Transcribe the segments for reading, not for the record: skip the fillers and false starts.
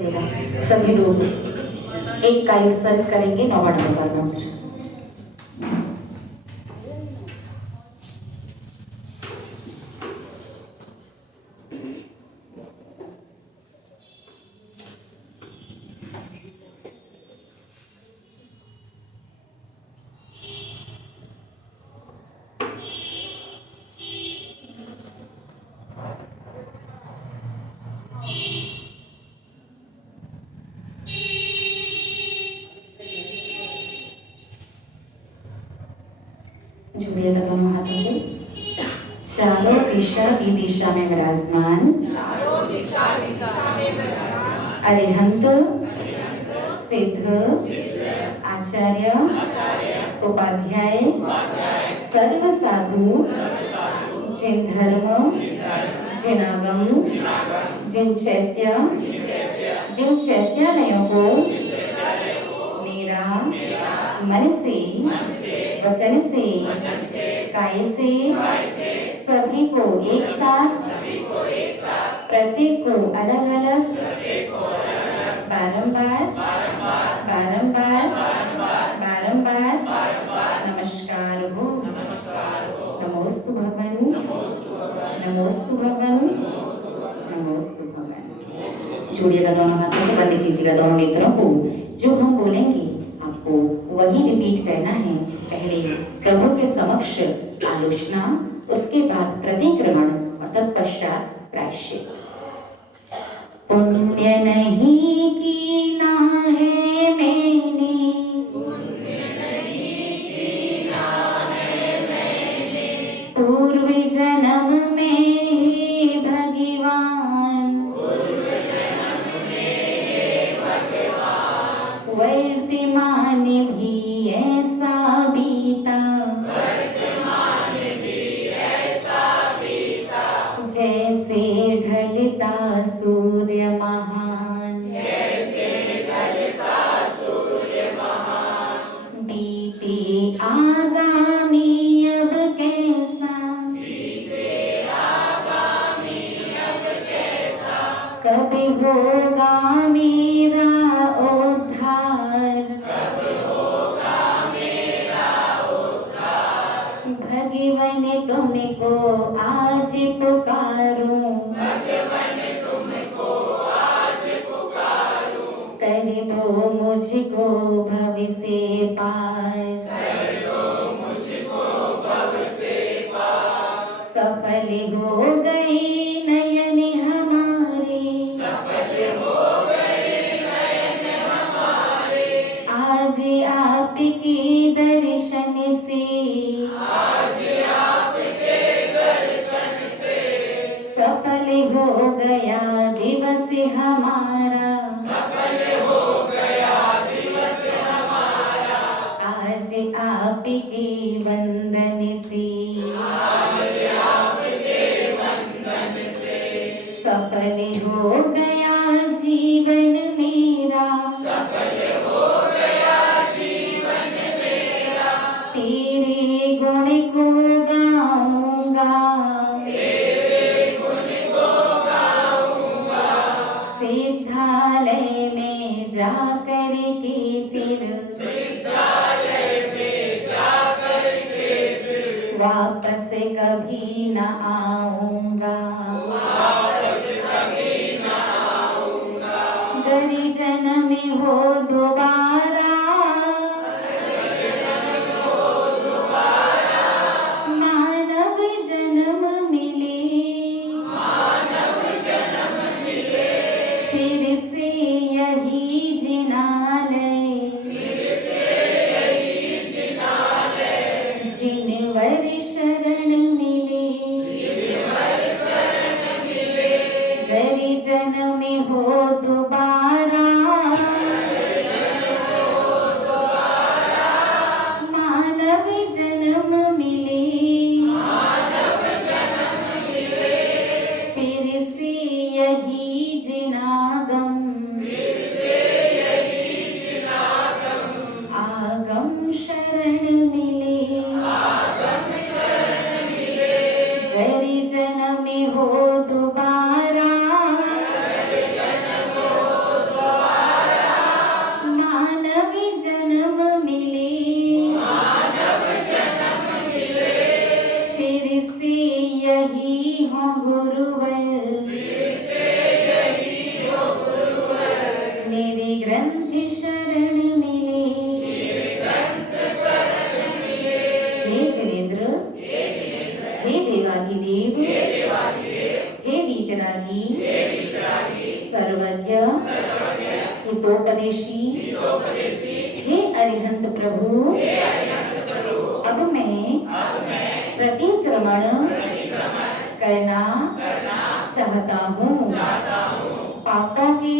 सभी लोग एक कायुत्सर्ग करेंगे नौवर्ण पर। जोड़िएगा दोनों हाथों से। चारों दिशा विदिशा में विराजमान अरिहंत सिद्ध आचार्य उपाध्याय सर्व साधु जिन धर्म जिन आगम जिन चैत्यालयों को मेरा मन से वचन से काय से सभी को एक साथ प्रत्येक को अलग अलग बारंबार नमस्कार हो। नमोस्तु भगवान नमोस्तु भगवान नमोस्तु भगवान। जोड़िएगा दोनों हाथों से, बंद कीजिएगा दोनों नेत्रों को। जो हम बोलेंगे आपको वही रिपीट करना है। पहले प्रभु के समक्ष आलोचना, उसके बाद प्रतिक्रमण और तत्पश्चात प्रायश्चित। पुण्य नहीं कीना है मैंने, पूर्व जन्म में हे भगवान, वर्तमान भी ऐसा बीता, जैसे ढलता सूर्य महान, बीते आगामी अब कैसा, कब होगा मेरा उद्धार, भगवान तुमको आज पुकारूं, कर दो मुझको भव से पार, सफल हो गए नयन हमारे, आज आपके दर्शन से, सफल हो गया दिवस हमारा, आज आपके वंदन से, सफल हो गया जीवन मेरा, तेरे गुण को गाऊंगा, सिद्धालय में जाकर के फिर वापस कभी न आऊंगा, गरी जन्म हो दोबारा, मानव जन्म मिले, फिर से यही जिनालय, जिनवर शरण मिले, गरी जन्म हो दोबारा, मानव जन्म मिले, फिर से यही जिनागम, आगम शरण मिले, गरी जन्म हो दोबारा, हितोपदेशी हे अरिहंत प्रभु, अब मैं प्रतिक्रमण करना चाहता हूँ। पापों के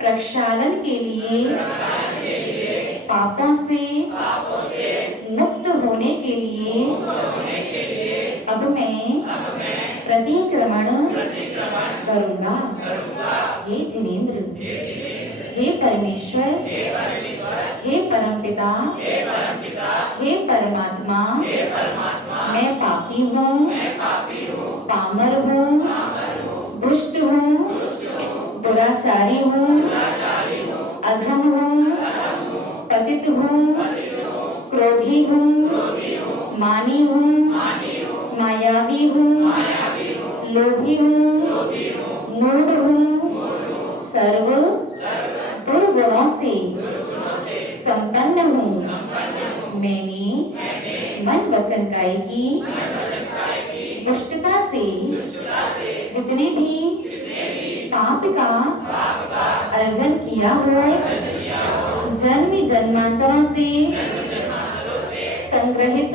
प्रक्षालन के लिए, पापों से मुक्त होने के लिए अब मैं प्रतिक्रमण करूंगा। हे जिनेंद्र, हे परमेश्वर, हे परमपिता, हे परमात्मा, मैं पापी हूँ, पामर हूँ, दुष्ट हूँ, दुराचारी हूँ, अधम हूँ, पतित हूँ, क्रोधी हूँ, मानी हूँ, मायावी हूँ, लोभी हूँ, मूढ़ हूँ, सर्व दुर्गुणों से संपन्न हूँ। मैंने मन वचन काया की दुष्टता से जितने भी पाप का अर्जन किया हो, जन्म जन्मांतरों से संग्रहित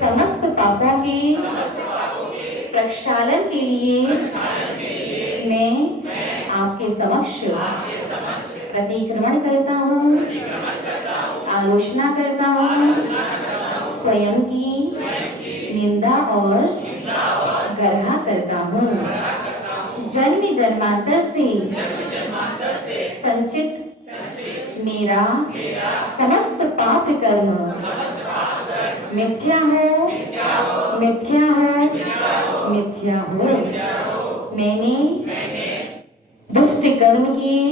समस्त पापों के प्रक्षालन के लिए मैं आपके समक्ष प्रतिक्रमण करता हूँ, आलोचना करता हूँ, स्वयं की निंदा और गर्हा करता हूँ। जन्म जन्मांतर से संचित मेरा समस्त पाप कर्म मिथ्या हो, मिथ्या हो, मिथ्या हो। मैंने दुष्ट कर्म किए,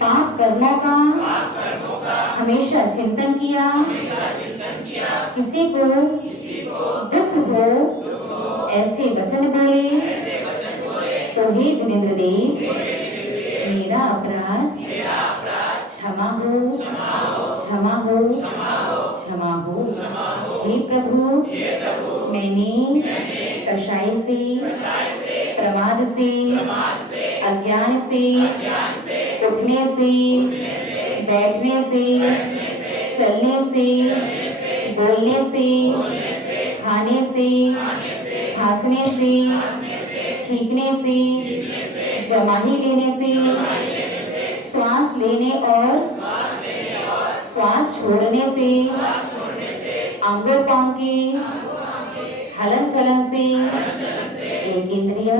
पाप कर्मों का हमेशा चिंतन किया, किसी को दुख हो ऐसे वचन बोले, तो हे जिनेंद्र देव, मेरा अपराध क्षमा हो, क्षमा हो, क्षमा हो। हे प्रभु, मैंने कषाय से, प्रमाद से, अज्ञान से, उठने से, बैठने से, चलने से, बोलने से, खाने से, हंसने से, छींकने से, जमाही लेने से, श्वास लेने और श्वास छोड़ने से, अंगुल पांव के हलन चलन से, एक इंद्रिय,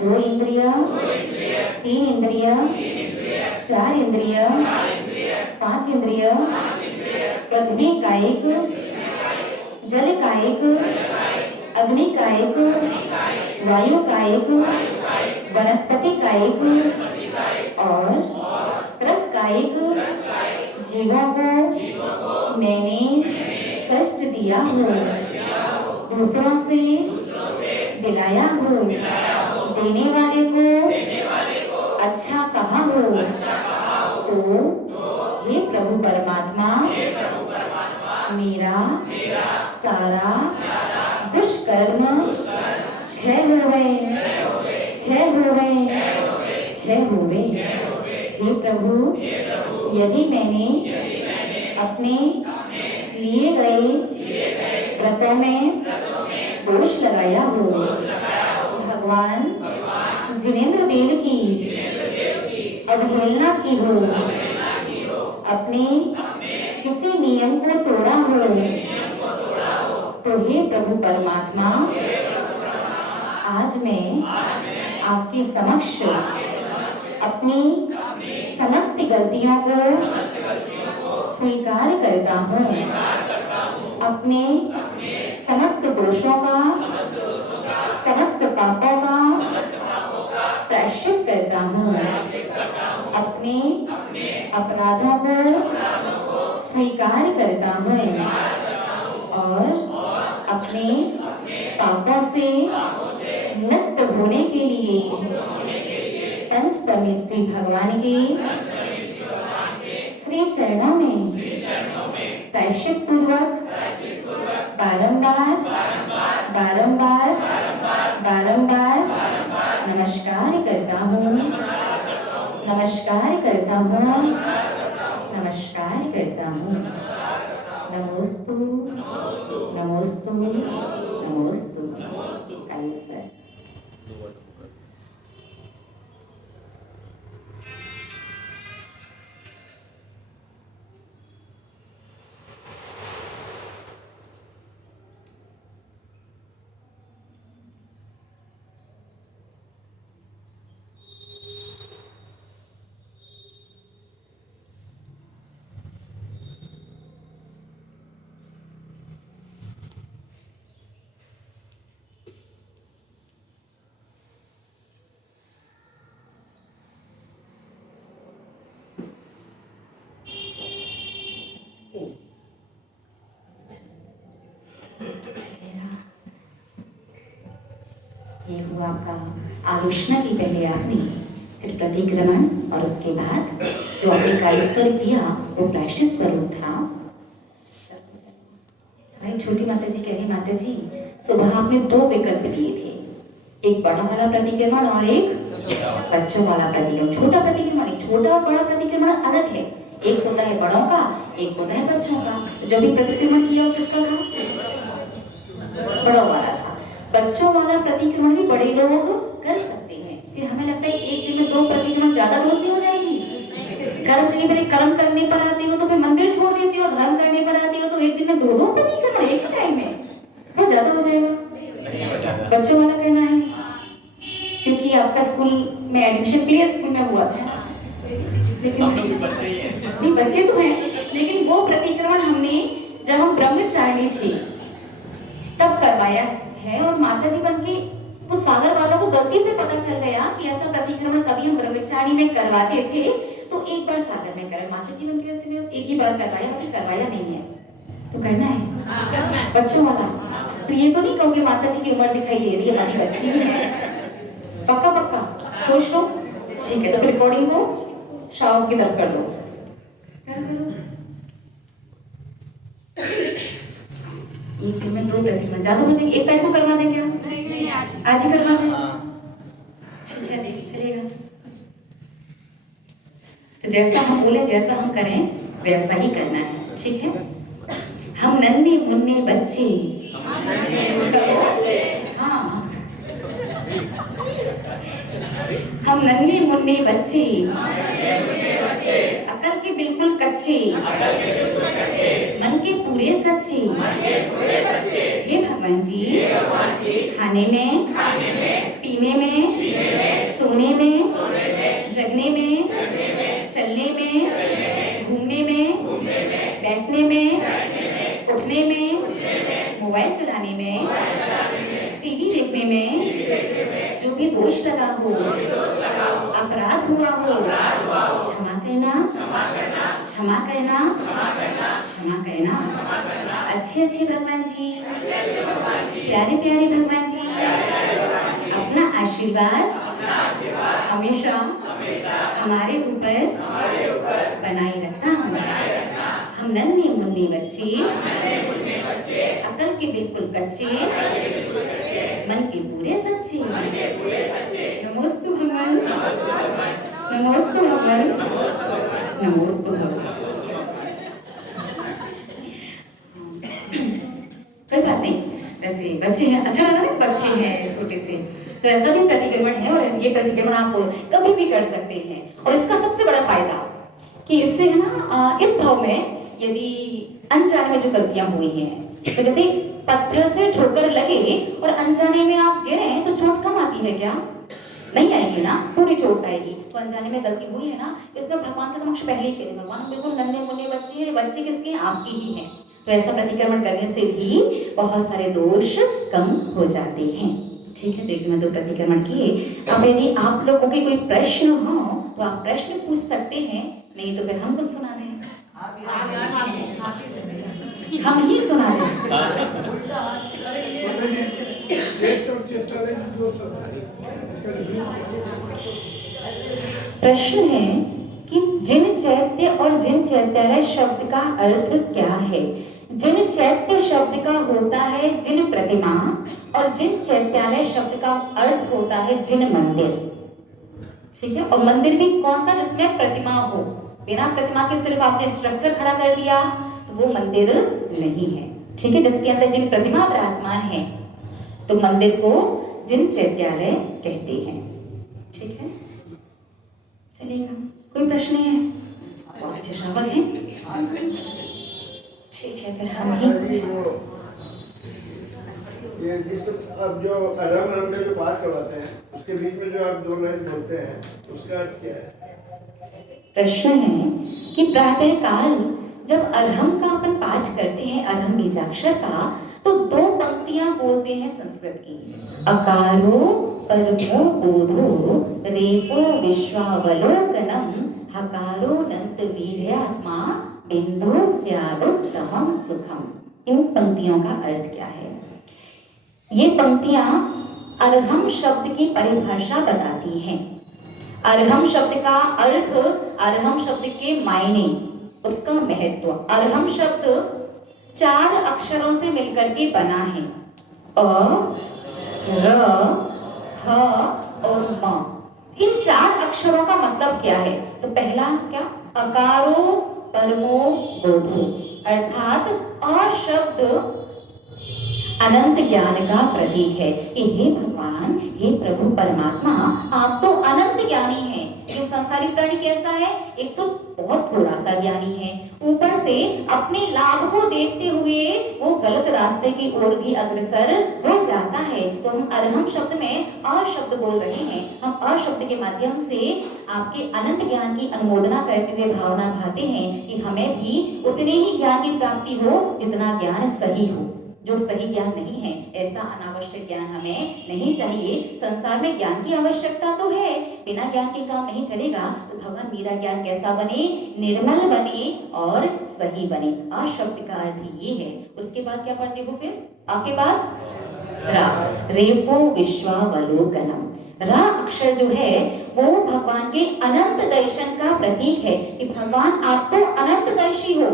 दो इंद्रिय, तीन इंद्रिय, चार इंद्रिय, पांच इंद्रिय, पृथ्वी कायिक, जल कायिक, अग्नि कायिक, वायु कायिक, वनस्पति कायिक और त्रस कायिक जीवों को मैंने कष्ट दिया हो, दूसरों से दिलाया हो, देने वाले को अच्छा कहा हो, तो हे प्रभु परमात्मा, मेरा सारा दुष्कर्म क्षय हो गए, क्षय हो गए, क्षय हो गए। हे प्रभु, यदि मैंने अपने लिए गए व्रतों में दोष लगाया हो, भगवान जिनेंद्र देव की अवहेलना की हो, अपने किसी नियम को तोड़ा हो, तो हे प्रभु परमात्मा, आज मैं आपके समक्ष अपनी समस्त गलतियों को स्वीकार करता हूँ, अपने समस्त दोषों का, समस्त पापों का प्रायश्चित करता हूँ, अपने अपराधों को स्वीकार करता हूँ और अपने पापों से मुक्त होने के लिए पंच परमेश्वरी भगवान के श्री चरणों में प्रायश्चित पूर्वक बारंबार बारंबार बारंबार नमस्कार करता हूँ, नमस्कार करता हूँ, नमस्कार करता हूँ। नमोस्तु, नमोस्तु, नमोस्तु। आयुष सर। ये हुआ आपका आलोचना की पहले आपने, फिर प्रतिक्रमण और उसके बाद जो आपने कायस्वर किया वो प्रायश्चित स्वरूप था। भाई छोटी माता जी कह रही, माता जी सुबह आपने 2 विकल्प दिए थे, एक बड़ा वाला प्रतिक्रमण और एक बच्चों वाला प्रतिक्रमण। छोटा प्रतिक्रमण, छोटा और बड़ा प्रतिक्रमण अलग है, एक होता है बड़ों का, एक होता है बच्चों का। जब भी प्रतिक्रमण किया किसका था? बड़ों वाला था। बच्चों वाला प्रतिक्रमण भी बड़े लोग कर सकते हैं। फिर हमें लगता है एक दिन में 2 प्रतिक्रमण ज्यादा दोष नहीं हो जाएगी? कर्म के लिए कर्म करने पर आती हो तो फिर मंदिर छोड़ देती हो, धर्म करने पर आती हो तो एक दिन में 2 प्रतिक्रमण एक ही टाइम में, थोड़ा ज्यादा हो जाएगा। बच्चों वाला कहना है क्योंकि आपका स्कूल में एडमिशन प्ले स्कूल में हुआ था, लेकिन नहीं बच्चे तो हैं, लेकिन वो प्रतिक्रमण हमने जब हम ब्रह्मचारिणी थे तब करवाया है। और माता जी बन के वो सागर वालों को गलती से पता चल गया कि ऐसा प्रतिक्रमण कभी हम ब्रह्मचारिणी में करवाते थे, तो एक बार सागर में करें। माता जी बन के वैसे बस एक ही बार करवाया, अभी करवाया नहीं है। तो करना है बच्चों वाला। तो ये तो नहीं कहोगे माता जी की उम्र दिखाई दे रही है, हमारी बच्ची भी है। पक्का पक्का सोच लो, ठीक है। तो रिकॉर्डिंग को शाम की तरफ कर दो। एक दिन में 2 प्रतिक्रमण ज्यादा बचेंगे, एक टाइम को करवा दें क्या? नहीं, आज ही करवा दें, चलेगा। तो जैसा हम बोले, जैसा हम करें वैसा ही करना है, ठीक है। हम नन्हे मुन्ने बच्चे, हाँ हम नन्हे मुन्ने बच्चे, अकल के बिल्कुल कच्चे, मन के पूरे सच्चे। हे भगवान जी, खाने में, पीने में, सोने में, जगने में, चलने में, घूमने में, बैठने में, उठने में, मोबाइल चलाने में, टीवी देखने में जो भी दोष लगा हो, अपराध हुआ हो, क्षमा कहना, क्षमा कहना, क्षमा कहना। अच्छे अच्छे भगवान जी, प्यारे प्यारे भगवान जी, अपना आशीर्वाद हमेशा हमारे ऊपर बनाए रखना। हम नन्हे मुन्ने बच्चे, अकल के बिल्कुल कच्चे, मन के पूरे सच्चे। नमोस्तु भगवान, नमोस्तु भगवान, नमोस्तु भगवान। कोई बात नहीं, वैसे बच्चे हैं, अच्छा लगा ना, बच्चे हैं छोटे से, तो ऐसा भी प्रतिक्रमण है। और ये प्रतिक्रमण आप कभी भी कर सकते हैं। और इसका सबसे बड़ा फायदा कि इससे है ना, इस भाव में यदि अनजाने में जो गलतियां हुई हैं, तो जैसे पत्थर से ठोकर लगे और अनजाने में आप गिरे तो चोट कम आती है क्या? नहीं आएगी ना, पूरी चोट आएगी। तो अनजाने में गलती हुई है ना, इसमें भगवान के समक्ष पहले ही कह दे, भगवान बिल्कुल नन्हे मुन्ने बच्चे हैं, बच्चे किसके? आपके ही हैं। तो ऐसा प्रतिक्रमण करने से भी बहुत सारे दोष कम हो जाते हैं, ठीक है। देखिए मैं 2 प्रतिक्रमण किए। अब यदि आप लोगों के कोई प्रश्न हो तो आप प्रश्न पूछ सकते हैं, नहीं तो फिर हम कुछ सुना दें, हम ही सुना दें। प्रश्न है कि जिन चैत्य और जिन चैत्यालय शब्द का अर्थ क्या है? जिन चैत्य शब्द का होता है जिन प्रतिमा, और जिन चैत्यालय शब्द का अर्थ होता है जिन मंदिर। ठीक है, और मंदिर भी कौन सा? जिसमें प्रतिमा हो। बिना प्रतिमा के सिर्फ आपने स्ट्रक्चर खड़ा कर दिया तो वो मंदिर नहीं है। ठीक है, जिसके अंदर जिन प्रतिमा विराजमान है तो मंदिर को जिन चैत्यालय कहते हैं। ठीक है, चलिएगा, कोई प्रश्न है? बहुत अच्छे श्रावक हैं। ठीक है, फिर हम ही ये जिस अब जो अरम रम का जो पाठ करवाते हैं उसके बीच में जो आप 2 लाइन बोलते हैं उसका अर्थ क्या है? प्रश्न है कि प्रातः काल जब अरहम का अपन पाठ करते हैं, अरहम बीजाक्षर का, तो 2 पंक्तियां बोलते हैं संस्कृत की। अकारो परमो बोधो रेपो विश्वावलोकनम हकारो नंत वीर्यात्मा बिंदु स्यादुत्तमं सुखम। इन पंक्तियों का अर्थ क्या है? ये पंक्तियां अरहम शब्द की परिभाषा बताती हैं। अरहम शब्द का अर्थ, अरहम शब्द के मायने, उसका महत्व। अरहम शब्द 4 अक्षरों से मिलकर के बना है। अ, र, ह और म। इन 4 अक्षरों का मतलब क्या है? तो पहला क्या? अकारो परमो बोधो, अर्थात अ शब्द अनंत ज्ञान का प्रतीक है। हे भगवान, हे प्रभु परमात्मा, आप तो अनंत ज्ञानी हैं। ये संसारिक प्राणी कैसा है? एक तो बहुत थोड़ा सा ज्ञानी है, ऊपर से अपने लाभ को देखते हुए वो गलत रास्ते की ओर भी अग्रसर हो जाता है। तो हम अरहम शब्द में अ शब्द बोल रहे हैं। हम अ शब्द के माध्यम से आपके अनंत ज्ञान की अनुमोदना करते हुए भावना भाते हैं कि हमें भी उतने ही ज्ञान की प्राप्ति हो जितना ज्ञान सही हो। जो सही ज्ञान नहीं है, ऐसा अनावश्यक ज्ञान हमें नहीं चाहिए। संसार में ज्ञान की आवश्यकता तो है, बिना ज्ञान के काम नहीं चलेगा। तो भगवान मेरा ज्ञान कैसा बने? निर्मल बने और सही बने। आ शब्द का अर्थ ये है। उसके बाद क्या पढ़ते हो फिर? आ के बाद रा, रेफो विश्वावलोकनम। रा अक्षर जो है वो भगवान के अनंत दर्शन का प्रतीक है कि भगवान आप तो अनंतदर्शी हो,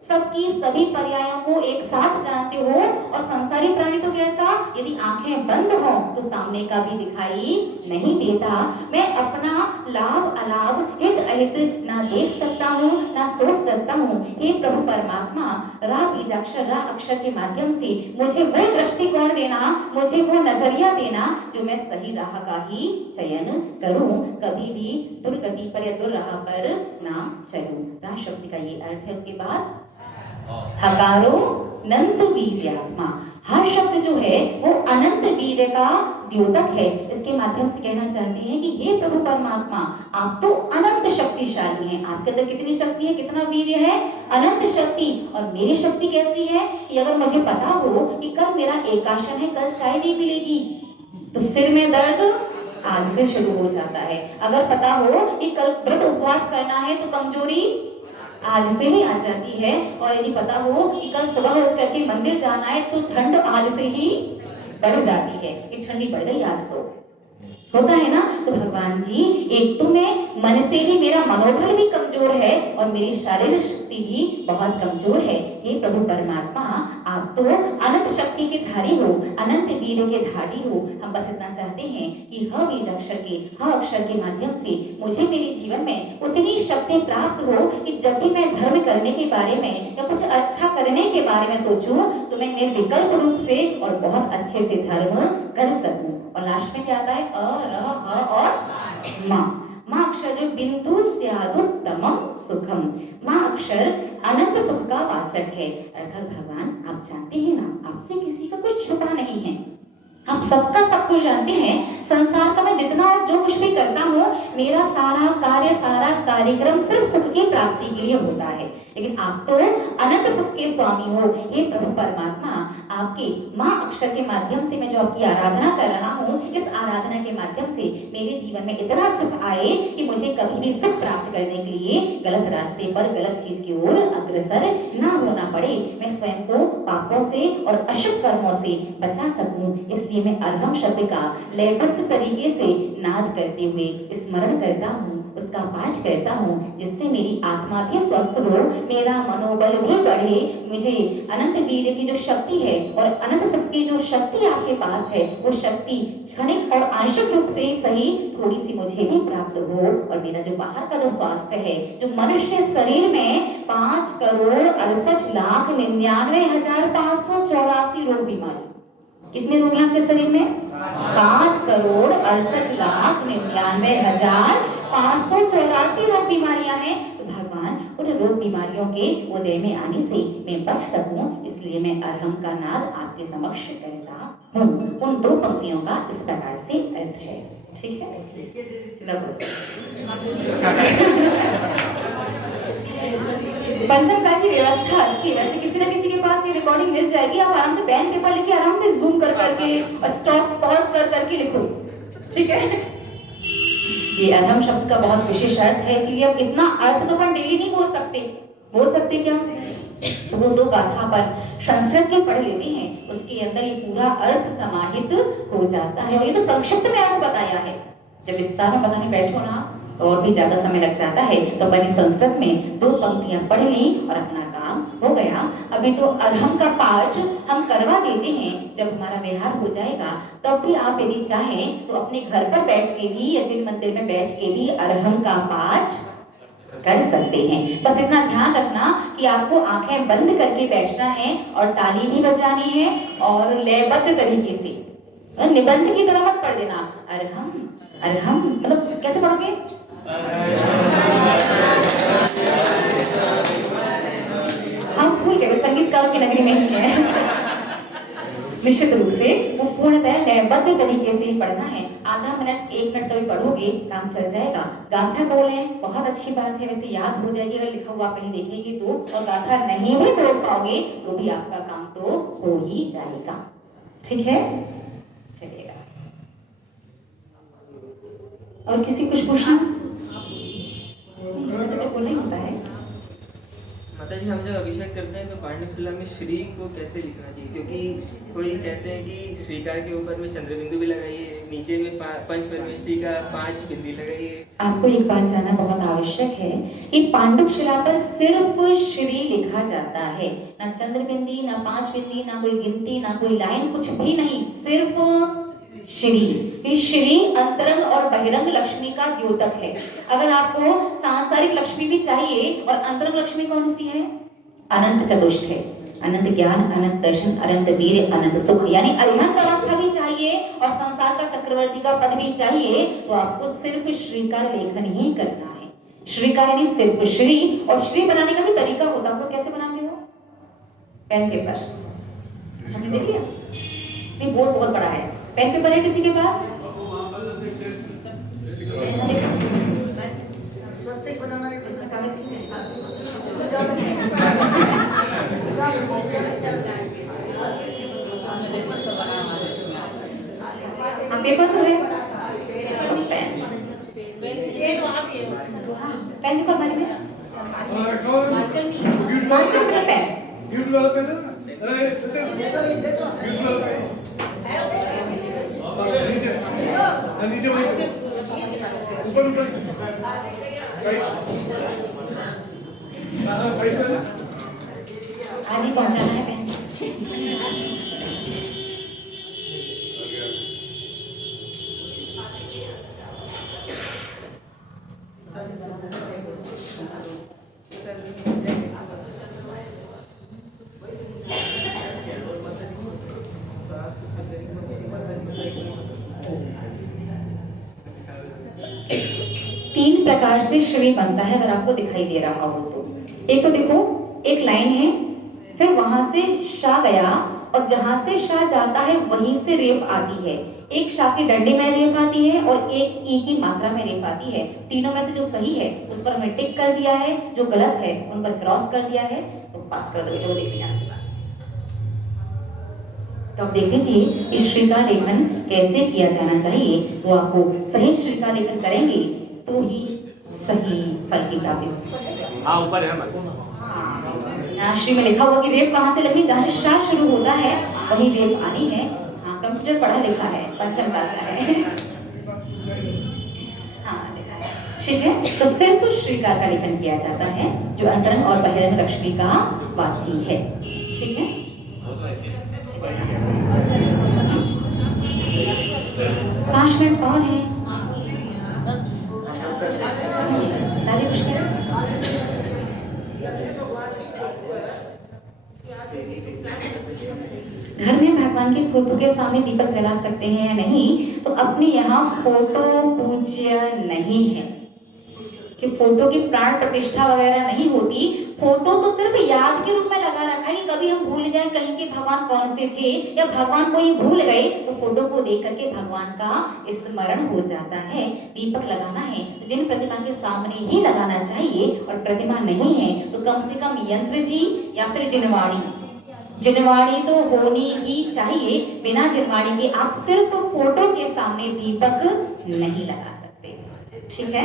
सबकी सभी पर्यायों को एक साथ जानते हो। और संसारी प्राणी तो कैसा? यदि आंखें बंद हो तो सामने का भी दिखाई नहीं देता। मैं अपना लाभ अलाभ, हित अहित ना देख सकता हूँ, ना सोच सकता हूँ। हे प्रभु परमात्मा, रा बीजाक्षर, रा अक्षर के माध्यम से मुझे वो दृष्टिकोण देना, मुझे वो नजरिया देना जो मैं सही राह का ही चयन करूं, कभी भी दुर्गति पर या दुर्राह पर ना चलूं। रा शब्द का ये अर्थ है। उसके बाद हकारो नंत वीर्यात्मा। हर शब्द जो है वो अनंत वीर्य का द्योतक है। इसके माध्यम से कहना चाहते हैं कि हे प्रभु परमात्मा, आप तो अनंत शक्तिशाली हैं। आपके अंदर कितनी शक्ति है, कितना वीर्य है? अनंत शक्ति। और मेरी शक्ति कैसी है कि अगर मुझे पता हो कि कल मेरा एकादश है, कल चाय नहीं मिलेगी, तो सिर में दर्द आज से शुरू हो जाता है। अगर पता हो कि कल व्रत उपवास करना है तो कमजोरी आज से ही आ जाती है। और यदि पता हो कि कल सुबह उठ करके मंदिर जाना है तो ठंड आज से ही बढ़ जाती है कि ठंडी बढ़ गई आज तो होता है ना। तो भगवान जी, एक तो मैं मन से ही, मेरा मनोबल भी कमजोर है और मेरी शारीरिक शक्ति भी बहुत कमजोर है। हे प्रभु परमात्मा, आप तो अनंत शक्ति के धारी हो, अनंत वीर के धारी हो। हम बस इतना चाहते हैं कि ह बीज अक्षर के, ह अक्षर के माध्यम से मुझे मेरे जीवन में उतनी शक्ति प्राप्त हो कि जब भी मैं धर्म करने के बारे में या कुछ अच्छा करने के बारे में सोचूं तो मैं निर्विकल्प रूप से और बहुत अच्छे से धर्म कर सकूं। और लास्ट में क्या आता है? अ, र, ह और मा। माँ अक्षर जो बिंदु स्यादुत्तमं सुखम। माँ अक्षर अनंत सुख का वाचक है। अर्थात भगवान, आप जानते हैं ना, आपसे किसी का कुछ छुपा नहीं है। आप सबका सब कुछ जानते हैं। संसार का मैं जितना और जो कुछ भी करता हूँ, मेरा सारा कार्य, सारा कार्यक्रम सिर्फ सुख की प्राप्ति के लिए होता है। लेकिन आप तो अनंत सुख के स्वामी हो। हे प्रभु परमात्मा, आपके माँ अक्षर के माध्यम से मैं जो आपकी आराधना कर रहा हूँ, इस आराधना के माध्यम से मेरे जीवन में इतना सुख आए कि मुझे कभी भी सुख प्राप्त करने के लिए गलत रास्ते पर, गलत चीज की ओर अग्रसर ना होना पड़े। मैं स्वयं को पापों से और अशुभ कर्मों से बचा सकूं। इसलिए मैं अरहम शब्द का लयबद्ध तरीके से नाद करते हुए स्मरण करता हूँ। उसका पाठ करता हूँ, जिससे मेरी आत्मा भी स्वस्थ हो, मेरा मनोबल भी बढ़े, मुझे अनंत वीर्य की जो शक्ति है और अनंत सुख की जो शक्ति आपके पास है, वो शक्ति क्षणिक और आंशिक रूप से ही सही थोड़ी सी मुझे भी प्राप्त हो, और मेरा जो बाहर का जो स्वास्थ्य है, जो मनुष्य शरीर में 5,68,99,584 रोग बीमारी, कितने रोग हैं आपके शरीर में? 5,68,99,584 रोग बीमारियां हैं। तो भगवान उन रोग बीमारियों के उदय में आने से मैं बच सकूं, इसलिए मैं अरहम का नाद आपके समक्ष कहता हूँ। उन 2 पंक्तियों का इस प्रकार से अर्थ है। ठीक है, पंचम काल की व्यवस्था अच्छी है। वैसे किसी ना किसी के पास ये रिकॉर्डिंग मिल जाएगी, आप आराम से पेन पेपर लेके आराम से जूम कर करके और स्टॉप पॉज कर करके लिखो। ठीक है, ये अरहम शब्द का बहुत विशेष अर्थ है, इसीलिए अब इतना अर्थ तो अपन डेली नहीं बोल सकते। बोल सकते क्या? तो वो 2 गाथा पर संस्कृत की पढ़ लेते हैं, उसके अंदर ये पूरा अर्थ समाहित हो जाता है। ये तो संक्षिप्त में अर्थ बताया है, जब विस्तार में बताने बैठो ना तो और भी ज्यादा समय लग जाता है। तो अपनी संस्कृत में 2 पंक्तियां पढ़ ली और अपना काम हो गया। अभी तो अरहम का पाठ हम करवा देते हैं, जब हमारा विहार हो जाएगा तब भी आप यदि चाहें तो अपने घर पर बैठ के भी या जिन मंदिर में बैठ के भी अरहम का पाठ कर सकते हैं। बस इतना ध्यान रखना कि आपको आंखें बंद करके बैठना है और ताली भी बजानी है और लयबद्ध तरीके से, निबंध की तरह मत पढ़ देना। अरहम अरहम मतलब कैसे पढ़ोगे? हम भूल गए, संगीतकार की नगरी में ही है। निश्चित रूप से वो पूर्णतः लयबद्ध तरीके से ही पढ़ना है। आधा मिनट 1 मिनट कभी पढ़ोगे काम चल जाएगा। गाथा बोलें, बहुत अच्छी बात है, वैसे याद हो जाएगी अगर लिखा हुआ कहीं देखेंगे तो, और गाथा नहीं भी बोल पाओगे तो भी आपका काम तो हो ही जाएगा। ठीक है, चलिएगा। और किसी कुछ पूछना? बोलना ही होता है। माता जी, हम जब अभिषेक करते हैं तो पांडुशिला में श्री को कैसे लिखना चाहिए? क्योंकि कोई कहते हैं कि श्रीकार के ऊपर में चंद्रबिंदु भी लगाइए, नीचे में पंच परमेश्वरी का 5 बिंदी लगाइए। आपको एक बात जानना बहुत आवश्यक है कि पांडुशिला पर सिर्फ श्री लिखा जाता है, ना चंद्रबिंदी, ना 5 बिंदी, ना कोई गिनती, ना कोई लाइन, कुछ भी नहीं, सिर्फ श्री। श्री अंतरंग और बहिरंग लक्ष्मी का द्योतक है। अगर आपको सांसारिक लक्ष्मी भी चाहिए और अंतरंग लक्ष्मी कौन सी है? अनंत चतुष्ट है। अनंत ज्ञान, अनंत दर्शन, अनंत वीर, अनंत सुख, यानी अरिहंत अवस्था भी चाहिए और संसार का चक्रवर्ती का पद भी चाहिए, तो आपको सिर्फ श्रीकार लेखन ही करना है। श्रीकार यानी सिर्फ श्री, और श्री बनाने का भी तरीका होता है। आपको कैसे बनाते हो? पेन पेपर, हमने देख लिया नहीं, बोर्ड बहुत बड़ा है। पेन पेपर है किसी के पास? हाँ, पेपर तो है, पेन पेपर वाले में आज ही पहुंचाना है पेन। 3 प्रकार से श्री बनता है, अगर आपको दिखाई दे रहा हो तो। एक तो देखो, एक लाइन है, फिर वहां से शा गया और जहां से शा जाता है वहीं से रेफ आती है। एक शा के डंडे में रेफ आती है और एक ई की मात्रा में रेफ आती है। तीनों में से जो सही है उस पर हमने टिक कर दिया है, जो गलत है उन पर क्रॉस कर दिया है। तो पास कर दो बेटा, वो देख लिया। तो आप देख लीजिए इस श्री का लेखन कैसे किया जाना चाहिए। वो आपको सही श्री का लेखन करेंगे तो ही सही फल की प्राप्ति होगी। हाँ, ऊपर है मत। श्री में लिखा हुआ कि रेप कहाँ से लगनी, जहाँ से शा शुरू होता है वही रेप आनी है। हाँ, कंप्यूटर पढ़ा लिखा है, पंचम काल का है। हाँ, लिखा है। ठीक है। तो सिर्फ श्रीकार का लेखन किया जाता है जो अंतरंग और बहिरंग लक्ष्मी का वाची है। ठीक है, 5 मिनट और है। दादी कुछ कह रहे? घर में भगवान की फोटो के सामने दीपक जला सकते हैं या नहीं, तो अपने यहाँ फोटो पूज्य नहीं है कि फोटो की प्राण प्रतिष्ठा वगैरह नहीं होती। फोटो तो सिर्फ याद के रूप में लगा रखा है कि कभी हम भूल जाएं कहीं के भगवान कौन से थे या भगवान को ही भूल गए, तो फोटो को देख करके भगवान का स्मरण हो जाता है। दीपक लगाना है तो जिन प्रतिमा के सामने ही लगाना चाहिए, और प्रतिमा नहीं है तो कम से कम यंत्र जी या फिर जिनवाड़ी तो होनी ही चाहिए। बिना जिनवाड़ी के आप सिर्फ फोटो के सामने दीपक नहीं लगा सकते। ठीक है,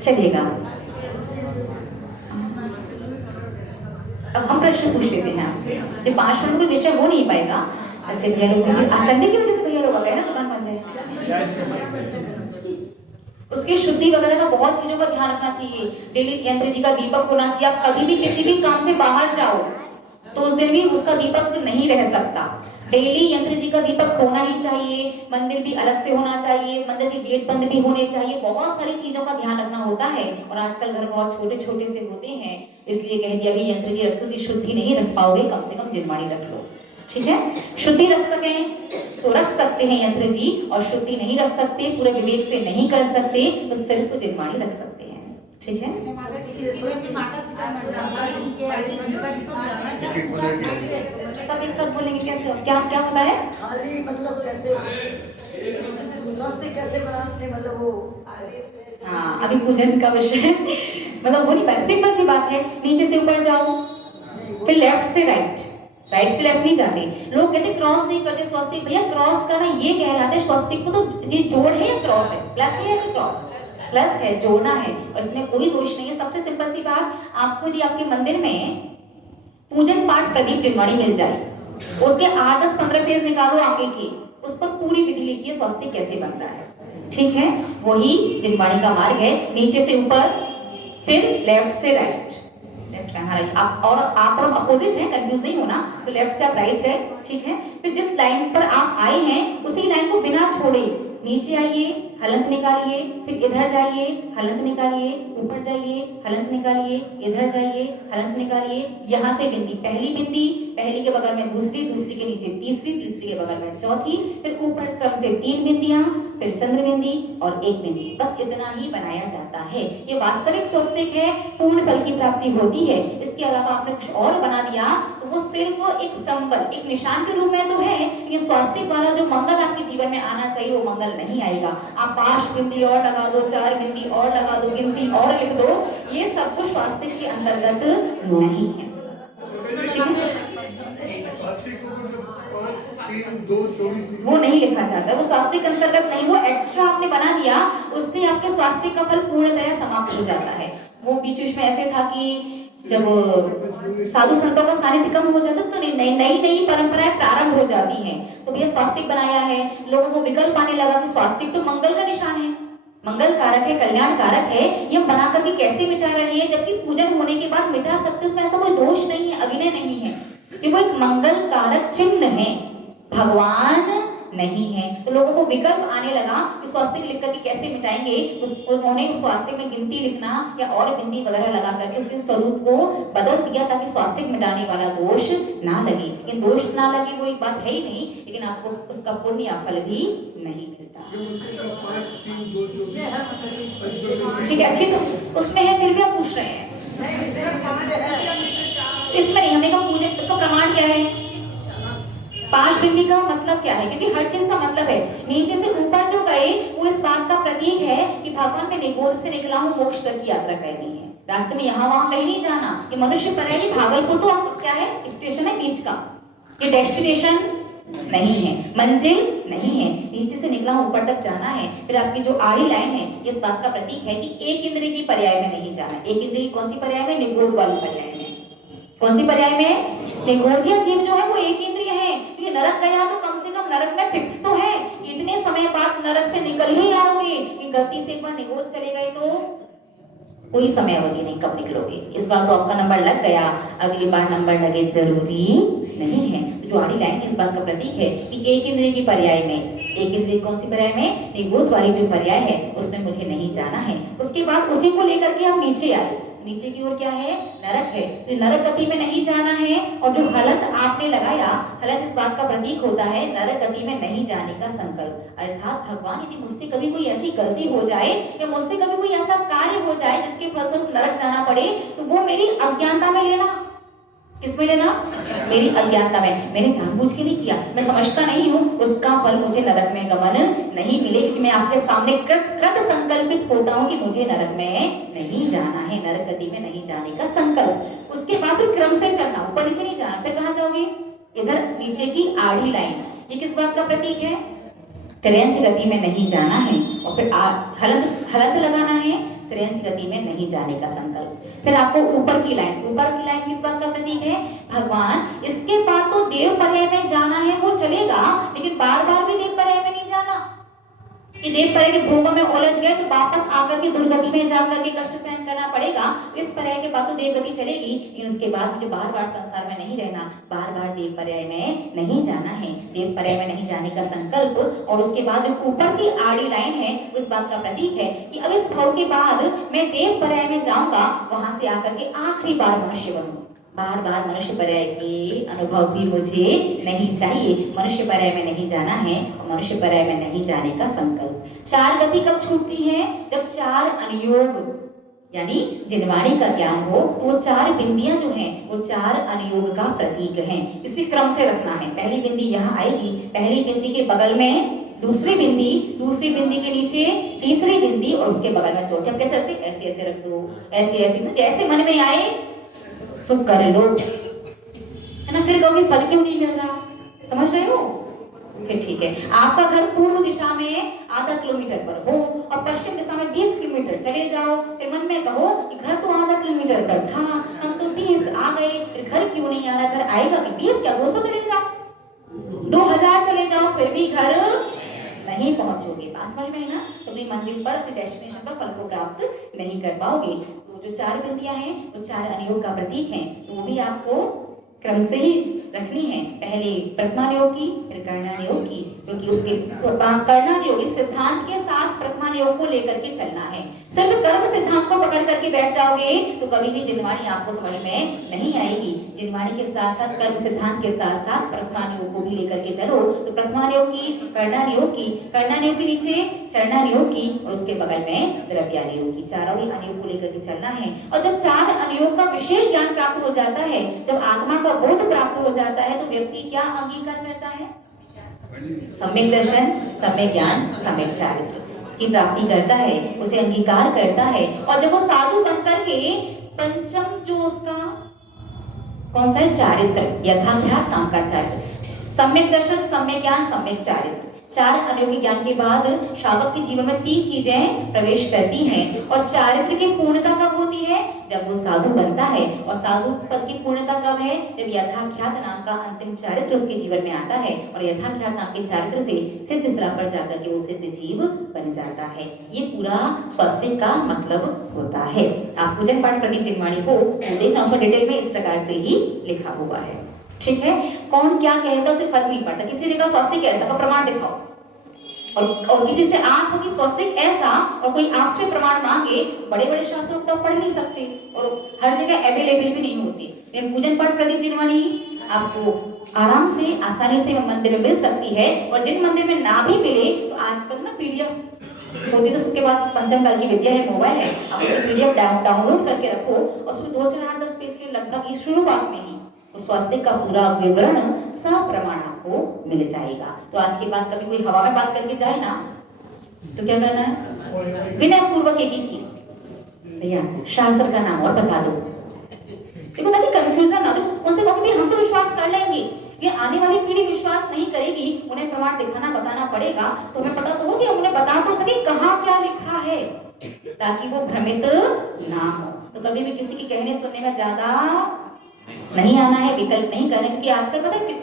चलिएगा। अब हम प्रश्न पूछ लेते हैं आपसे। ये 5 मिनट कोई विषय हो नहीं पाएगा, ऐसे भैया लोग संडे की वजह से भैया लोग आ गए ना, दुकान बंद है। उसकी शुद्धि वगैरह का बहुत चीजों का ध्यान रखना चाहिए। डेली यंत्र जी का दीपक होना चाहिए। आप कभी भी किसी भी काम से बाहर जाओ तो उस दिन भी उसका दीपक नहीं रह सकता। डेली यंत्र जी का दीपक होना ही चाहिए। मंदिर भी अलग से होना चाहिए, मंदिर के गेट बंद भी होने चाहिए। बहुत सारी चीजों का ध्यान रखना होता है, और आजकल घर बहुत छोटे छोटे से होते हैं, इसलिए कह दिया भी यंत्र जी रखो कि शुद्धि नहीं रख पाओगे, कम से कम जिनवाणी रख लो। ठीक है, शुद्धि रख सकें तो रख सकते हैं यंत्र जी, और शुद्धि नहीं रख सकते, पूरे विवेक से नहीं कर सकते, तो सिर्फ जिनवाणी रख सकते हैं। ठीक है, सब एक साथ बोलेंगे कैसे? क्या क्या होता है? मतलब कैसे मतलब वो हाँ, अभी पूजन का विषय मतलब वो नहीं पाएगा। सिंपल सी बात है, नीचे से ऊपर जाओ, फिर लेफ्ट से राइट से लेफ्ट नहीं जाते। लोग कहते क्रॉस नहीं करते स्वस्तिक। भैया क्रॉस करना ये कहलाता है, स्वस्तिक को तो ये जोड़ है या क्रॉस है? प्लस है या क्रॉस? प्लस है, जोड़ना है, और इसमें कोई दोष नहीं है। सबसे सिंपल सी बात, आपको यदि आपके मंदिर में पूजन पाठ प्रदीप जिनवाणी मिल जाए, उसके 8, 10, 15 पेज निकालो आगे की, उस पर पूरी विधि लिखिए स्वस्तिक कैसे बनता है। ठीक है, वही जिनवाणी का मार्ग है। नीचे से ऊपर, फिर लेफ्ट से राइट, आप और अपोजिट है, कंफ्यूज नहीं होना। तो लेफ्ट से आप राइट गए, ठीक है। फिर जिस लाइन पर आप आए हैं उसी लाइन को बिना छोड़े नीचे आइए, हलंत निकालिए, फिर इधर जाइए, हलंत निकालिए, ऊपर जाइए, हलंत निकालिए, इधर जाइए, हलंत निकालिए। यहाँ से बिंदी, पहली के बगल में दूसरी के नीचे तीसरी के बगल में चौथी, फिर ऊपर क्रम से 3 बिंदियां, फिर चंद्र बिंदी और 1 बिंदी। बस इतना ही बनाया जाता है। ये वास्तविक स्वस्तिक है, पूर्ण फल की प्राप्ति होती है। इसके अलावा आपने कुछ और बना दिया तो वो सिर्फ एक संबल, एक निशान के रूप में तो है, ये स्वास्तिक द्वारा जो मंगल आपके जीवन में आना चाहिए वो मंगल नहीं आएगा। आप 5 बिंदी और लगा दो, 4 बिंदी और लगा दो, गिनती और लिख दो, ये सब कुछ स्वास्तिक के अंतर्गत नहीं है। वो नहीं लिखा जाता, वो स्वास्तिक अंतर्गत नहीं, वो एक्स्ट्रा आपने बना दिया, उससे आपके स्वास्तिक का फल पूर्णतः समाप्त हो जाता है। वो बीच में ऐसे था कि जब साधु संतों का सानिध्य कम हो जाता तो नई परंपराएं प्रारंभ हो जाती हैं। तो भैया स्वास्तिक बनाया है, लोगों को विकल्प आने लगा कि स्वास्तिक तो मंगल का निशान है, मंगल कारक है, कल्याण कारक है, ये बना करके कैसे मिटा रही है, जबकि पूजन होने के बाद मिटा सकते, उसमें ऐसा कोई दोष नहीं है, अभिनय नहीं है। ये वो एक मंगल कारक चिन्ह है, भगवान नहीं है। तो लोगों को विकल्प आने लगा कि स्वास्तिक लिख करके कैसे मिटाएंगे। उन्होंने उस स्वास्तिक में गिनती लिखना या और बिंदी वगैरह लगा करके उसके स्वरूप को बदल दिया ताकि स्वास्तिक मिटाने वाला दोष ना लगे। लेकिन दोष ना लगे वो एक बात है ही नहीं, लेकिन आपको उसका पुण्य या फल भी नहीं मिलता। ठीक है, अच्छी तो उसमें है, फिर भी आप पूछ रहे हैं इसमें नहीं। हमने कहा पूजन, इसका प्रमाण क्या है? 5 बिंदी का मतलब क्या है? क्योंकि हर चीज का मतलब है। नीचे से ऊपर जो गए वो इस बात का प्रतीक है कि भगवान में निगोद से निकला हूँ, मोक्ष तक की यात्रा करनी है। रास्ते में यहाँ वहां कहीं नहीं जाना। ये मनुष्य पर है, भागलपुर तो आपका क्या है? स्टेशन है बीच का, ये डेस्टिनेशन नहीं है, मंजिल नहीं है। नीचे से निकला हूँ, ऊपर तक जाना है। फिर आपकी जो आड़ी लाइन है ये इस बात का प्रतीक है कि एक इंद्रिय की पर्याय में नहीं जाना। एक इंद्रिय कौन सी पर्याय में? निगोद वाली पर्याय में। कौन सी पर्याय में? निगोदिया जीव जो है वो एक इंद्रिय है। ये नरक गया तो कम से कम नरक में फिक्स तो है, इतने समय बाद नरक से निकल ही आओगे कि गलती से एक बार निगोद चले गए तो कोई समय अवधि नहीं कब निकलोगे। इस बार तो आपका नंबर लग गया, अगली बार नंबर लगे जरूरी नहीं है। तो जो आड़ी लाइन इस बात का प्रतीक है कि एक इंद्रिय की पर्याय में, एक इंद्रिय कौन सी पर्याय में, निगोद वाली जो पर्याय है उसमें मुझे नहीं जाना है। उसके बाद उसी को लेकर के आप नीचे आए, नीचे की ओर क्या है, नरक है। तो नरक गति में नहीं जाना है। और जो हलंत आपने लगाया, हलंत इस बात का प्रतीक होता है नरक गति में नहीं जाने का संकल्प। अर्थात भगवान यदि मुझसे कभी कोई ऐसी गलती हो जाए या मुझसे कभी कोई ऐसा कार्य हो जाए जिसके फलस्वरूप नरक जाना पड़े, तो वो मेरी अज्ञानता में लेना। किसमें लेना, मेरी अज्ञानता में। मैंने जानबूझ के नहीं किया, मैं समझता नहीं हूँ, उसका फल मुझे नरक में गमन नहीं मिले, क्योंकि मैं आपके सामने कृत संकल्पित होता हूँ कि मुझे नरक में नहीं जाना है, नरक गति में नहीं जाने का संकल्प। उसके बाद फिर क्रम से चलना, ऊपर नीचे नहीं जाना। फिर कहाँ जाओगे, इधर नीचे की आड़ी लाइन, ये किस बात का प्रतीक है, त्रियंच गति में नहीं जाना है। और फिर हलंत लगाना है, त्रियंच गति में नहीं जाने का संकल्प। फिर आपको ऊपर की लाइन, ऊपर की लाइन किस बात का प्रतीक है, भगवान इसके बाद तो देव पर्याय में जाना है वो चलेगा, लेकिन बार बार भी देव पर्याय में नहीं जाना कि देव पर्याय के भोगों में उलझ गए तो वापस आकर के दुर्गति में जाकर के कष्ट सहन करना पड़ेगा। इस पर्याय के बाद तो देव गति चलेगी, लेकिन उसके बाद मुझे बार बार संसार में नहीं रहना, बार बार देव पर्याय में नहीं जाना है, देव पर्याय में नहीं जाने का संकल्प। और उसके बाद जो ऊपर की आड़ी लाइन है उस बात का प्रतीक है कि अब इस भाव के बाद मैं देव पर्याय में जाऊंगा, वहां से आकर के आखिरी बार मनुष्य बनूंगा। बार बार मनुष्य पर्याय के अनुभव भी मुझे नहीं चाहिए, मनुष्य पर्याय में नहीं जाना है और मनुष्य पर्याय में नहीं जाने का संकल्प। चार गति कब छूटती है, जब चार अनियोग यानी जिनवाणी का ज्ञान हो, तो वो चार बिंदियां जो हैं वो चार अनियोग का प्रतीक हैं। इसलिए क्रम से रखना है, पहली बिंदी यहाँ आएगी, पहली बिंदी के बगल में दूसरी बिंदी, दूसरी बिंदी के नीचे तीसरी बिंदी और उसके बगल में चौथी। अब कैसे रखते, ऐसे ऐसे रख दो, ऐसे ऐसे, जैसे मन में आए सो कर लो, है ना। फिर कहोगे फल क्यों नहीं मिल रहा, समझ रहे हो, फिर ठीक है। आपका घर पूर्व दिशा में आधा किलोमीटर पर हो और पश्चिम दिशा में 20 किलोमीटर चले जाओ, फिर मन में कहो कि घर तो आधा किलोमीटर पर था, हम तो 20 आ गए, फिर घर क्यों नहीं आ रहा, घर आएगा कि 20 क्या 200 चले जाओ, 2000 चले जाओ, फिर भी घर नहीं पहुंचोगे। बात समझ में है ना। तो अपनी मंजिल पर, अपने डेस्टिनेशन पर फल को प्राप्त नहीं कर पाओगे। तो जो चार बिंदियां हैं वो चार अनियोग का प्रतीक हैं, तो वो भी आपको क्रम से ही रखनी है। पहले प्रथमानियोग की, फिर कर्णानियोग की, क्योंकि उसके कर्णानियोग सिद्धांत के साथ प्रथमानियोग को लेकर के चलना है। सिर्फ कर्म सिद्धांत को पकड़ करके बैठ जाओगे तो कभी भी जिनवाणी आपको समझ में नहीं आएगी। जिनवाणी के साथ साथ कर्म सिद्धांत के साथ साथ प्रथमानियोग को भी लेकर के चलो। तो प्रथमानियोग की, कर्णानियोग की, कर्णानियोग के नीचे चरणानियोग की और उसके बगल में द्रव्यानियोग की, चारों ही अनियोग को लेकर के चलना है। और जब चार अनियोग का विशेष ज्ञान प्राप्त हो जाता है, जब आत्मा का बोध प्राप्त हो जाता है, तो व्यक्ति क्या अंगीकार करता है, सम्यक दर्शन, सम्यक ज्ञान, सम्यक चारित्र की प्राप्ति करता है, उसे अंगीकार करता है। और जब वो साधु बनकर के पंचम जो उसका कौन सा है, चारित्र, यथाध्यात्म नाम का चारित्र, सम्यक दर्शन, सम्यक ज्ञान, सम्यक चारित्र, चार अनियोग ज्ञान के बाद श्रावक के जीवन में तीन चीजें प्रवेश करती हैं। और चारित्र की पूर्णता कब होती है, जब वो साधु बनता है। और साधु पद की पूर्णता कब है, जब यथाख्यात नाम का अंतिम चारित्र उसके जीवन में आता है। और यथाख्यात नाम के चारित्र से सिद्ध शिला पर जाकर के वो सिद्ध जीव बन जाता है। ये पूरा स्वास्थ्य का मतलब होता है। आप पूजन पाठ प्रदीप जिनवाणी को देखना, उसमें डिटेल में इस प्रकार से ही लिखा हुआ है। ठीक है, कौन क्या कहता उसे फर्क नहीं पड़ता। किसी ने कहा स्वास्तिक ऐसा का प्रमाण दिखाओ, और किसी से आप होगी स्वास्तिक ऐसा, और कोई आपसे प्रमाण मांगे, बड़े बड़े शास्त्रों को पढ़ नहीं सकते और हर जगह अवेलेबल भी नहीं होती। लेकिन पूजन पाठ प्रदीप जिनवाणी आपको आराम से, आसानी से मंदिर में मिल सकती है। और जिन मंदिर में ना भी मिले तो आजकल ना PDF होती, तो सबके पास पंचम काल की विद्या है, मोबाइल है, आप उसे PDF डाउनलोड करके रखो और उसमें 2, 4, 8, 10 पेज के लगभग शुरुआत में ही तो स्वास्थ्य का पूरा विवरण सप्रमाण आपको मिल जाएगा। तो आज के बाद कभी कोई हवा में बात करके जाए ना, तो क्या करना है, विनय पूर्वक एक ही चीज, भैया शास्त्र का नाम और बता दो, देखो ताकि कंफ्यूजन ना हो। उनसे कहोगे हम तो विश्वास कर लेंगे, ये आने वाली पीढ़ी विश्वास नहीं करेगी, उन्हें प्रमाण दिखाना बताना पड़ेगा, तो हमें पता तो हो कि उन्हें बता तो सके कहाँ क्या लिखा है, ताकि वो भ्रमित ना हो। तो कभी भी किसी के कहने सुनने में ज्यादा नहीं आना है, विकल्प नहीं करना, क्योंकि आजकल पता है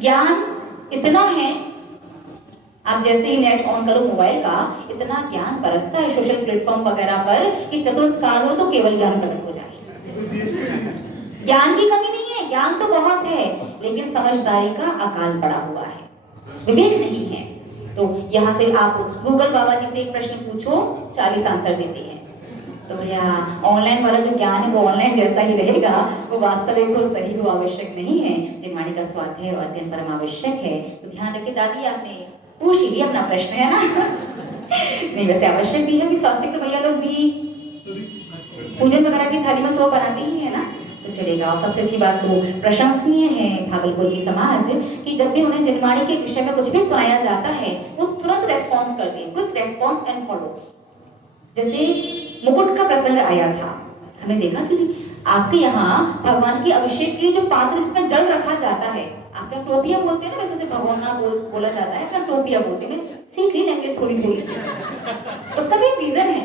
ज्ञान इतना है, आप जैसे ही नेट ऑन करो मोबाइल का, इतना ज्ञान बरसता है सोशल प्लेटफॉर्म वगैरह पर कि चतुर्थ काल हो तो केवल ज्ञान प्रकट हो जाए। ज्ञान की कमी नहीं है, ज्ञान तो बहुत है, लेकिन समझदारी का अकाल पड़ा हुआ है, विवेक नहीं है। तो यहाँ से आप गूगल बाबा जी से एक प्रश्न पूछो, 40 आंसर देते हैं। तो भैया ऑनलाइन वाला जो ज्ञान है वो ऑनलाइन जैसा ही रहेगा, वो वास्तविक हो, सही हो, आवश्यक नहीं है। जिनवाणी का स्वाध्याय और अध्ययन परम आवश्यक है। तो ध्यान रखिए दादी, आपने पूछ ही लिया अपना प्रश्न, है ना? नहीं, वैसे आवश्यक भी है कि स्वास्थ्य तो भैया लोग भी पूजन वगैरह की थाली में सुबह बनाते ही है ना, तो चलेगा। और सबसे अच्छी बात तो प्रशंसनीय है भागलपुर की समाज कि जब भी उन्हें जिनवाणी के विषय में कुछ भी सुनाया जाता है वो तुरंत रेस्पॉन्स करते हैं, क्विक रेस्पॉन्स एंड फॉलो। जैसे मुकुट का प्रसंग आया था, हमने देखा कि आपके यहाँ भगवान की अभिषेक के लिए जो पात्र जिसमें जल रखा जाता है, आपके टोपिया बोलते हैं ना, वैसे उसे भगवाना बोला जाता है, इसका टोपिया बोलते हैं। सीख ली लैंग्वेज थोड़ी थोड़ी सी, उसका भी एक रीजन है।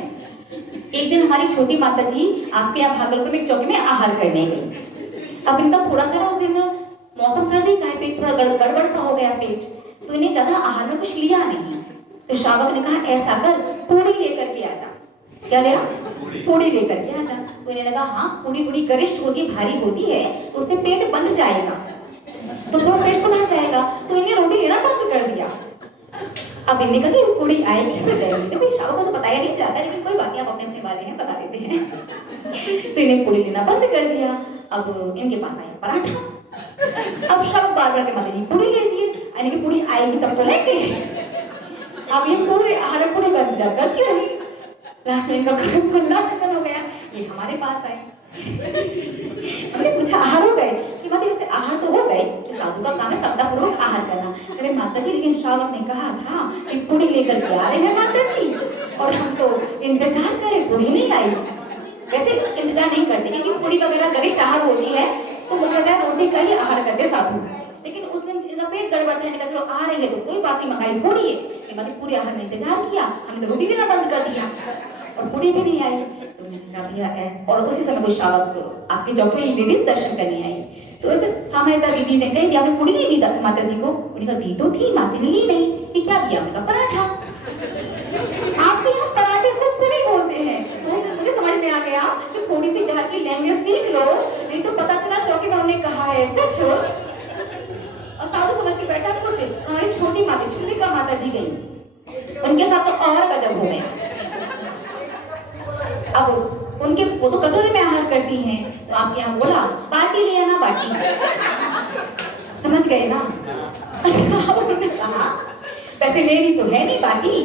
एक दिन हमारी छोटी माता जी आपके यहाँ भागलपुर में एक चौकी में आहार करने गई। अब इनका थोड़ा सा उस दिन मौसम सर्दी का है, पेट थोड़ा गड़बड़ सा हो गया पेट, तो इन्हें ज्यादा आहार में कुछ लिया नहीं। तो श्रावक ने कहा ऐसा कर, पूड़ी लेकर के आ जा। क्या लिया? पूड़ी लेकर के आ जा। तो इन्हें लगा हाँ पूड़ी गरिष्ठ होती, भारी होती है, तो उससे पेट बंद जाएगा, तो थोड़ा पेट सुधर जाएगा। तो इन्हें रोटी लेना बंद कर दिया। अब इन्हें कहा कि पूड़ी आएगी तो जाएगी, तो शावक को बताया नहीं जाता, लेकिन कोई बात नहीं, आप अपने अपने वाले हैं, बता देते हैं। तो इन्हें पूड़ी लेना बंद कर दिया। अब इनके पास आया पराठा। अब शावक बार बार के माता जी पूड़ी लीजिए, यानी कि पूड़ी आएगी तब तो लेंगे। अब ये पूरे आहार पूरी कर दिया करती रही। लास्ट में इनका खुला खत्म हो गया, ये हमारे पास आए। हमने पूछा आहार हो गए कि माता वैसे आहार तो हो गए, कि साधु का काम है श्रद्धापूर्वक आहार करना। अरे माता जी, लेकिन श्रावक ने कहा था कि पूड़ी लेकर के आ रहे हैं माता जी, और हम तो इंतजार करें, पूड़ी नहीं आई। वैसे इंतजार नहीं करते क्योंकि पूड़ी वगैरह गरिष्ठ आहार होती है, तो मुझे लगता है रोटी का ही आहार करते साधु। लेकिन उस दिन इनका पेट गड़बड़ था, इनका चलो आ रही है तो कोई बात नहीं, मंगाई पूड़ी है। माता पूरे आहार में इंतजार किया, हमने तो रोटी लेना बंद कर दिया और पूड़ी भी नहीं आई। तो मैंने कहा भैया ऐसा, और उसी समय कोई श्रावक आपके चौकी में लेडीज दर्शन करने आई। तो ऐसे सामान्यतः दीदी ने कही आपने पूड़ी नहीं दी माता जी को? उन्होंने कहा दी तो थी, माता ने ली नहीं। कि क्या दिया? उनका पराठा। आपके यहाँ पराठे को पूड़ी बोलते हैं। तो मुझे समझ में आ गया कि थोड़ी सी बिहार की लैंग्वेज सीख लो, नहीं तो पता चला चौकी में हमने कहा है कुछ और साधु समझ के बैठा कुछ। हमारी छोटी माता छुल्ली का माता जी गई, उनके साथ तो और गजब हो गया। अब उनके वो तो कटोरे में आहार करती हैं, तो आपके यहाँ बोला बाटी ले आना, बाटी। समझ गए ना? उन्होंने कहा पैसे लेनी तो है नहीं बाटी,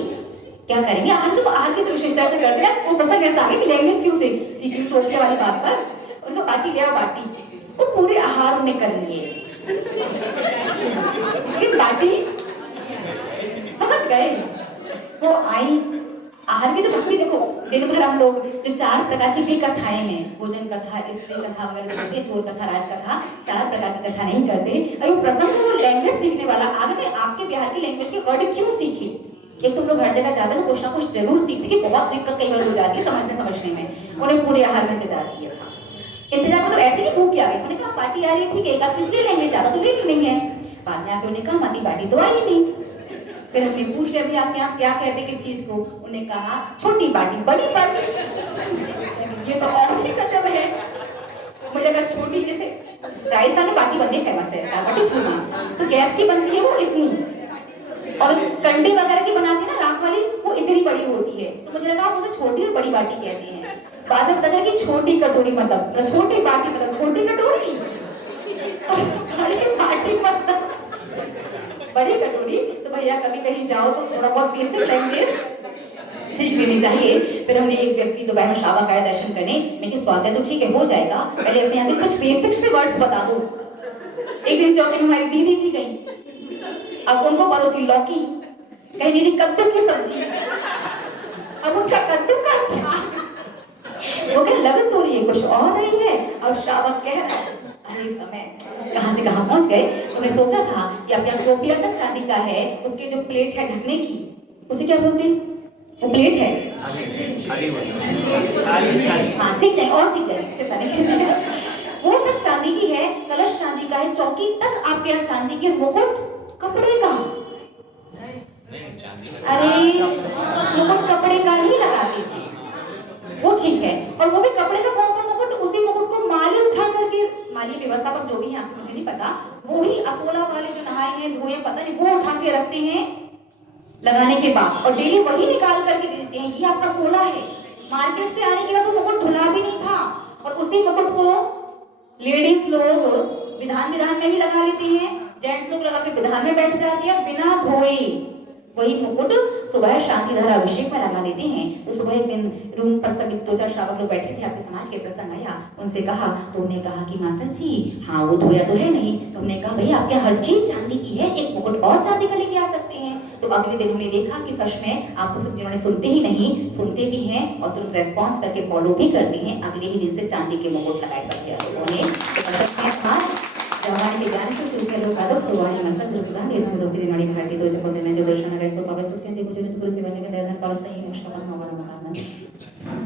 क्या करेंगे? आहार तो आहार की विशेषता से करते हैं। वो प्रसंग ऐसा आगे कि लैंग्वेज क्यों से सीखी टोपने वाली बात पर उनको बाटी ले आओ, बाटी। वो पूरे आहार उन्हें कर लिए, बाटी समझ गए। वो आई आहार की जो भक्ति देखो, दिन भर हम लोग जो 4 प्रकार की भी कथाएं हैं, भोजन कथा, स्त्री कथा वगैरह करते, चोर कथा, राज कथा, 4 प्रकार की कथा नहीं करते। अभी प्रसंग वो लैंग्वेज सीखने वाला, आगे में आपके बिहार की लैंग्वेज के वर्ड क्यों सीखे? एक तो लोग हर जगह जाते हैं तो कुछ ना कुछ जरूर सीखते, कि बहुत दिक्कत कई बार हो जाती है समझने में। उन्हें पूरे आहार में इंतजार किया था। इंतजार मतलब ऐसे नहीं भूख के आ गए, उन्होंने कहा पार्टी आ रही है, ठीक है, एक आध पीस ले लेंगे, ज्यादा तो ले नहीं है। बाद में आके उन्होंने कहा माती बाटी तो आई नहीं। फिर हमने पूछ लिया भी आप यहाँ क्या कहते किस चीज को? उन्होंने कहा छोटी बाटी बड़ी बाटी। ये तो और भी गजब है। मुझे लगा छोटी, जैसे राजस्थान में बाटी बनती है, फेमस है बाटी छोटी, तो गैस की बनती है वो इतनी, और कंडे वगैरह की बनाते हैं ना राख वाली, वो इतनी बड़ी होती है। तो मुझे लगा आप उसे छोटी और बड़ी बाटी कहते हैं। बाद में पता चला कि छोटी कटोरी मतलब छोटी बाटी मतलब छोटी कटोरी, बड़ी बाटी मतलब बड़ी कटोरी। तो भैया कभी कहीं जाओ तो थोड़ा बहुत बेसिक लैंग्वेज सीख लेनी चाहिए। फिर हमने एक व्यक्ति दोपहर में श्रावक आया दर्शन करने, मैं कि स्वाध्याय तो ठीक है हो जाएगा, पहले अपने यहाँ के कुछ बेसिक से वर्ड्स बता दो। एक दिन चौकी में हमारी दीदी जी गई, अब उनको पड़ोसी लौकी, कहीं दीदी कद्दू की सब्जी, अब उनका कद्दू का क्या, वो क्या लग तो रही है कुछ और रही है। अब श्रावक कह रहा है इस समय कहां से कहां पहुंच गए। उन्हें सोचा था कि अब यहाँ टोपिया तक शादी का है, उसके जो प्लेट है ढकने की, उसे क्या बोलते हैं? वो प्लेट है, हाँ सीख जाए और सीख जाए। वो तक चांदी की है, कलश चांदी का है, चौकी तक आपके यहाँ चांदी के मुकुट, कपड़े का, अरे मुकुट कपड़े का ही लगाते थे, वो ठीक है। और वो भी कपड़े का कौन सा मुकुट, उसी मुकुट को माली उठा करके, माली व्यवस्थापक जो भी हैं, मुझे नहीं पता, वो ही असोला वाले जो नहाए हैं धोए पता नहीं, वो उठा के रखते हैं लगाने के बाद, और डेली वही निकाल करके दे देते हैं, ये आपका सोला है। मार्केट से आने के बाद वो मुकुट धुला भी नहीं था, और उसी मुकुट को लेडीज लोग विधान में भी लगा लेते हैं, जेंट्स लोग लगा के विधान में बैठ जाते हैं बिना धोए। वही मुकुट सुबह शांतिधारा अभिषेक में लगा लेते हैं। तो सुबह एक दिन रूम पर सभी 2-4 श्रावक लोग बैठे थे, आपके समाज के प्रसंग आया, उनसे कहा, तो उन्होंने कहा कि माता जी हाँ वो धोया तो है नहीं। तो हमने कहा भाई आपके हर चीज चांदी की है, एक मुकुट और चांदी का लेके आ सकते हैं। तो अगले दिन उन्होंने देखा कि सच में आपको सब जिन्होंने सुनते ही नहीं, सुनते भी हैं और तुरंत रेस्पॉन्स करके फॉलो भी करती हैं, अगले ही दिन से चांदी के मुकुट लगाए सकते हैं उन्होंने। जवानी के ज्ञान से सूचना लोग आदो सुवानी मस्त दुर्गान ये लोग की दिमागी भारती तो जब में जो दर्शन करे सो पावे सुख से देखो जो गुरु सेवा के दर्शन पावे सही मोक्ष का मावना मानना।